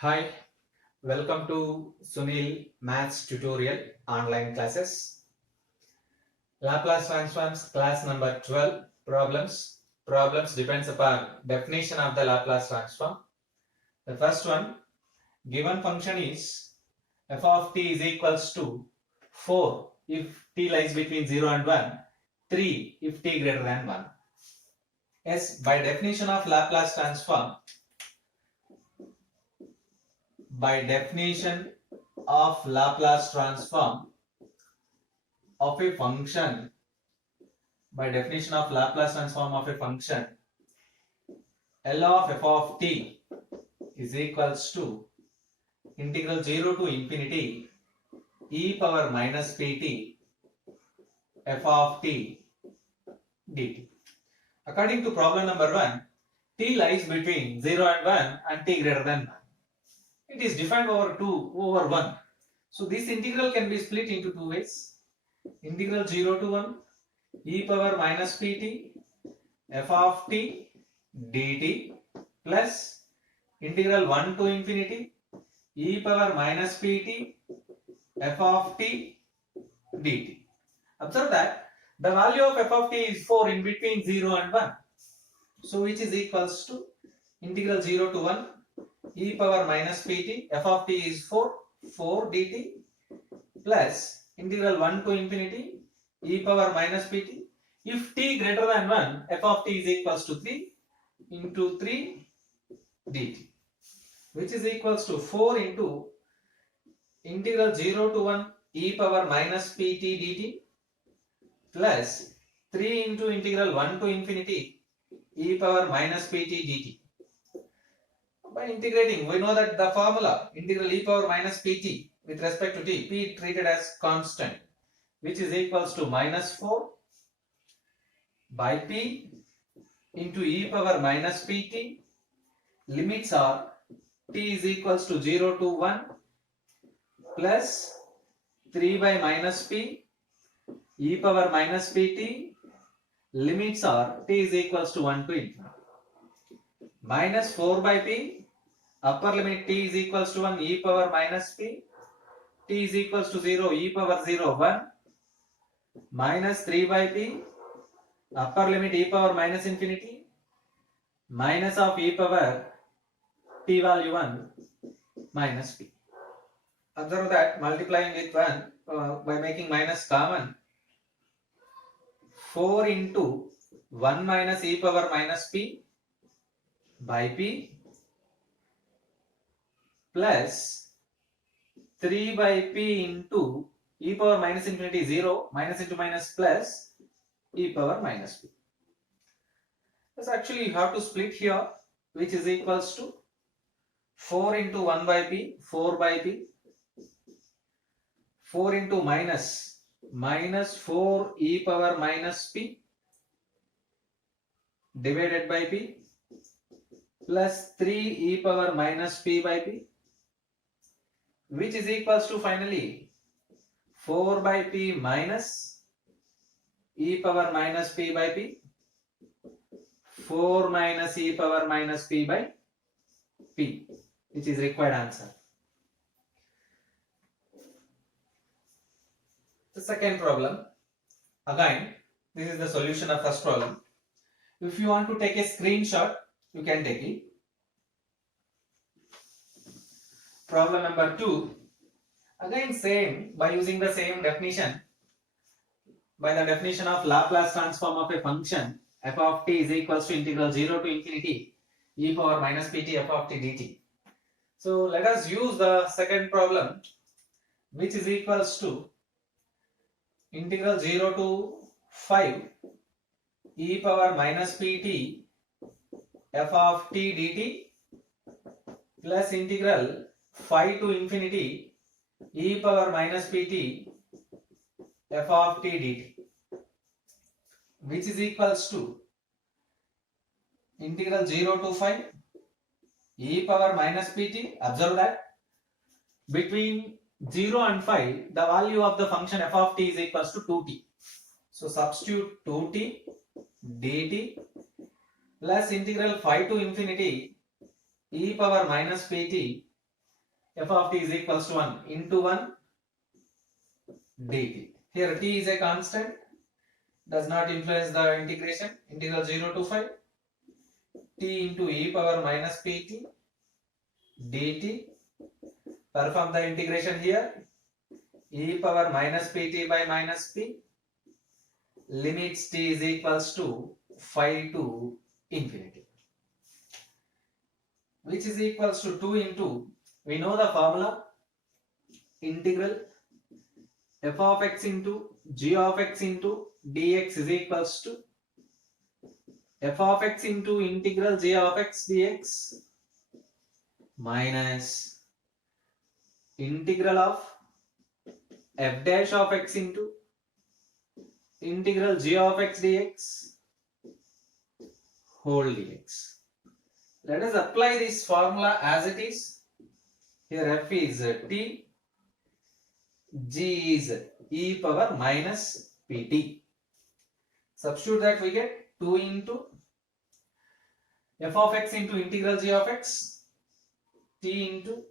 Hi, welcome to Sunil Maths Tutorial online classes. Laplace transforms class number 12 problems. Problems depends upon definition of the Laplace transform. The first one, given function is f of t is equals to 4 if t lies between 0 and 1, 3 if t greater than 1. Yes, by definition of Laplace transform, by definition of Laplace transform of a function, by definition of Laplace transform of a function, L of f of t is equals to integral 0 to infinity e power minus pt f of t dt. According to problem number 1, t lies between 0 and 1 and t greater than 1. It is defined over 2 over 1. So this integral can be split into two ways. Integral 0 to 1 e power minus pt f of t dt plus integral 1 to infinity e power minus pt f of t dt. Observe that the value of f of t is 4 in between 0 and 1. So which is equals to integral 0 to 1 e power minus pt f of t is 4 dt plus integral 1 to infinity e power minus pt. If t greater than 1, f of t is equals to 3 into 3 dt, which is equals to 4 into integral 0 to 1 e power minus pt dt plus 3 into integral 1 to infinity e power minus pt dt. By integrating, we know that the formula integral e power minus pt with respect to t, p treated as constant, which is equals to minus 4 by p into e power minus pt. Limits are t is equals to 0 to 1 plus 3 by minus p e power minus pt. Limits are t is equals to 1 to infinity. Minus 4 by p, upper limit t is equals to 1 e power minus p, t is equals to 0 e power 0 1, minus 3 by p, upper limit e power minus infinity, minus of e power t value 1 minus p. Observe that multiplying with 1 by making minus common, 4 into 1 minus e power minus p by p plus 3 by p into e power minus infinity 0, minus into minus plus e power minus p. Thus actually you have to split here, which is equals to 4 into 1 by p, 4 by p, 4 into minus 4 e power minus p divided by p plus 3 e power minus p by p, which is equals to finally 4 by p minus e power minus p by p, 4 minus e power minus p by p, which is required answer. The second problem, again this is the solution of first problem. If you want to take a screenshot, you can take it. Problem number 2, again same, by using the same definition, by the definition of Laplace transform of a function f of t is equals to integral 0 to infinity e power minus pt f of t dt. So let us use the second problem, which is equals to integral 0 to 5 e power minus pt f of t dt plus integral 5 to infinity e power minus pt f of t dt, which is equals to integral 0 to 5 e power minus pt. Observe that between 0 and 5, the value of the function f of t is equals to 2t. So substitute 2t dt plus integral 5 to infinity e power minus pt f of t is equals to 1 into 1 dt. Here t is a constant, does not influence the integration. Integral 0 to 5 t into e power minus pt dt. Perform the integration here. E power minus pt by minus p, limits t is equals to 5 to infinity, which is equals to 2 into, we know the formula, integral f of x into g of x into dx is equals to f of x into integral g of x dx minus integral of f dash of x into integral g of x dx whole dx. Let us apply this formula as it is. Here f is t, g is e power minus pt. Substitute that, we get 2 into f of x into integral g of x t into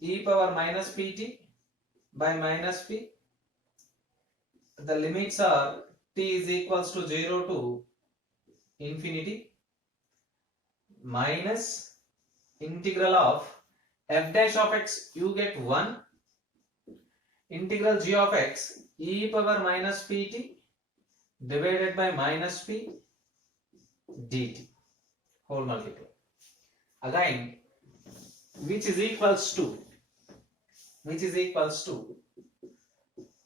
e power minus pt by minus p. The limits are t is equals to 0 to infinity minus integral of f dash of x, you get 1 integral g of x e power minus pt divided by minus p dt whole multiply. Again, which is equals to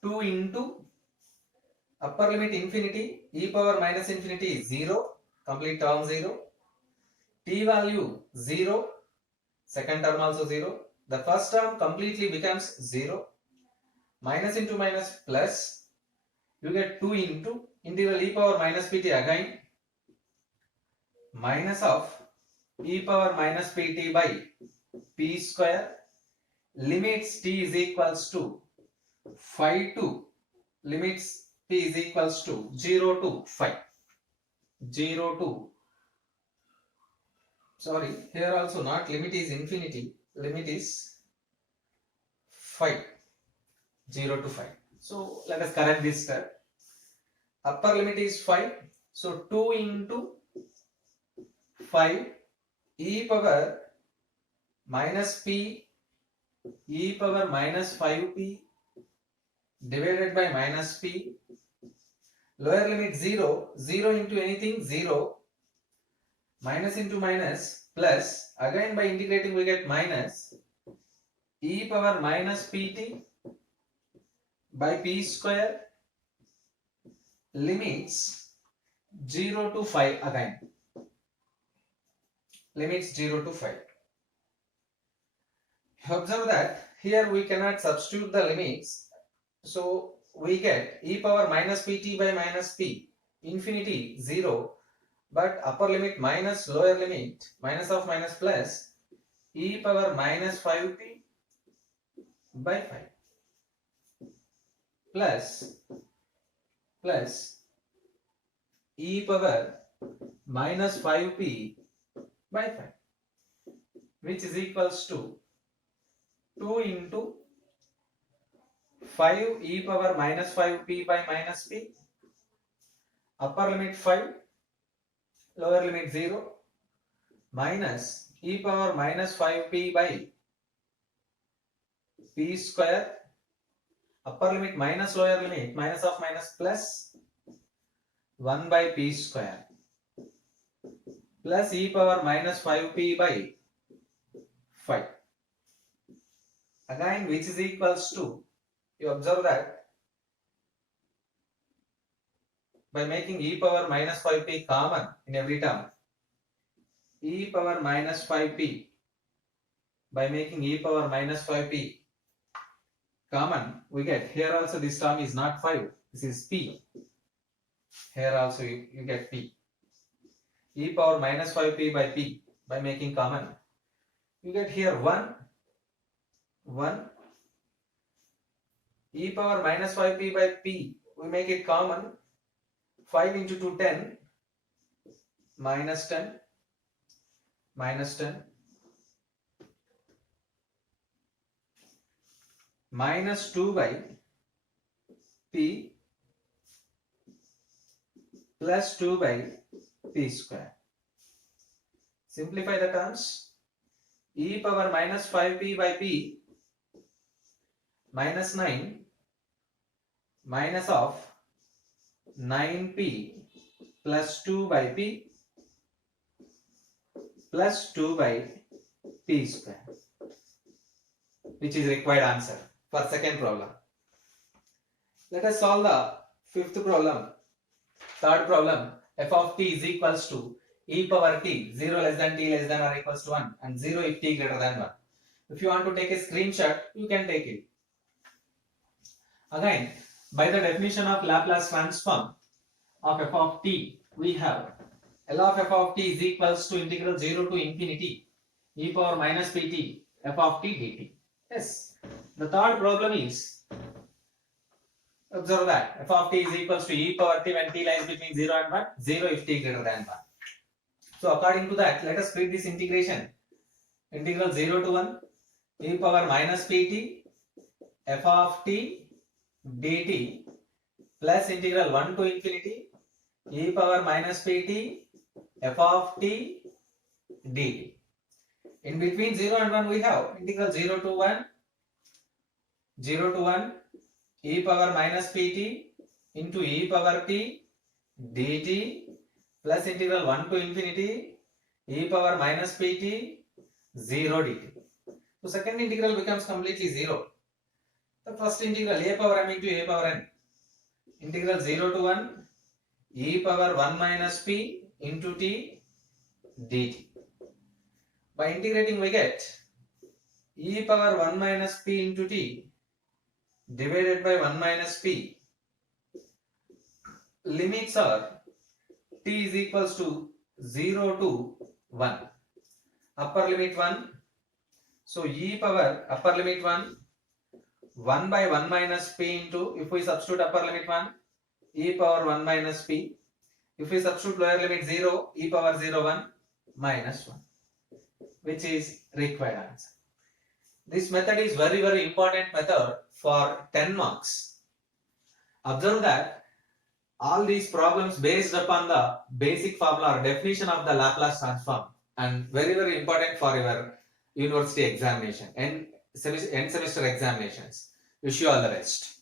2 into upper limit infinity, e power minus infinity is 0, complete term 0, t value 0, second term also 0, the first term completely becomes 0, minus into minus plus, you get 2 into integral e power minus pt, again minus of e power minus pt by p square, limits t is equals to 5 to, limits p is equals to 0 to 5, 0 to, sorry, here also not limit is infinity, limit is 5, 0 to 5. So let us correct this step. Upper limit is 5, so 2 into 5 e power minus p e power minus 5p divided by minus p, lower limit 0, 0 into anything 0, minus into minus plus, again by integrating we get minus e power minus pt by p square, limits 0 to 5, again limits 0 to 5. Observe that here we cannot substitute the limits, so we get e power minus pt by minus p, infinity 0, but upper limit minus lower limit, minus of minus plus, e power minus 5p by 5 plus e power minus 5p by 5, which is equals to 2 into 5 e power minus 5p by minus p, upper limit 5, lower limit 0, minus e power minus 5p by p square, upper limit minus lower limit, minus of minus plus 1 by p square, plus e power minus 5p by 5, again which is equals to, you observe that by making e power minus 5p common in every term, e power minus 5p, by making e power minus 5p common, we get here also this term is not 5, this is p, here also you get p, e power minus 5p by p, by making common, you get here 1, e power minus 5p by p, we make it common, 5 into 2 10, minus 10, minus 2 by p plus 2 by p square. Simplify the terms. E power minus 5p by p minus 9 minus of 9p plus 2 by p plus 2 by p square, which is required answer for second problem. Let us solve the fifth problem. Third problem, f of t is equals to e power t 0 less than t less than or equals to 1 and 0 if t greater than 1. If you want to take a screenshot, you can take it. Again, by the definition of Laplace transform of f of t, we have L of f of t is equals to integral 0 to infinity e power minus pt f of t dt. Yes. The third problem is, observe that f of t is equals to e power t when t lies between 0 and 1, 0 if t greater than 1. So according to that, let us split this integration. Integral 0 to 1 e power minus pt f of t dt plus integral 1 to infinity e power minus pt f of t dt. In between 0 and 1 we have integral 0 to 1 e power minus pt into e power t dt plus integral 1 to infinity e power minus pt 0 dt. So second integral becomes completely 0. The first integral a power m into a power n, integral 0 to 1 e power 1 minus p into t dt. By integrating we get e power 1 minus p into t divided by 1 minus p. Limits are t is equals to 0 to 1. Upper limit 1. So e power upper limit 1 1 by 1 minus p into, if we substitute upper limit 1, e power 1 minus p. If we substitute lower limit 0, e power 0 1 minus 1, which is required answer. This method is very important method for 10 marks. Observe that all these problems based upon the basic formula or definition of the Laplace transform, and very important for your university examination and end semester examinations. Wish you all the best.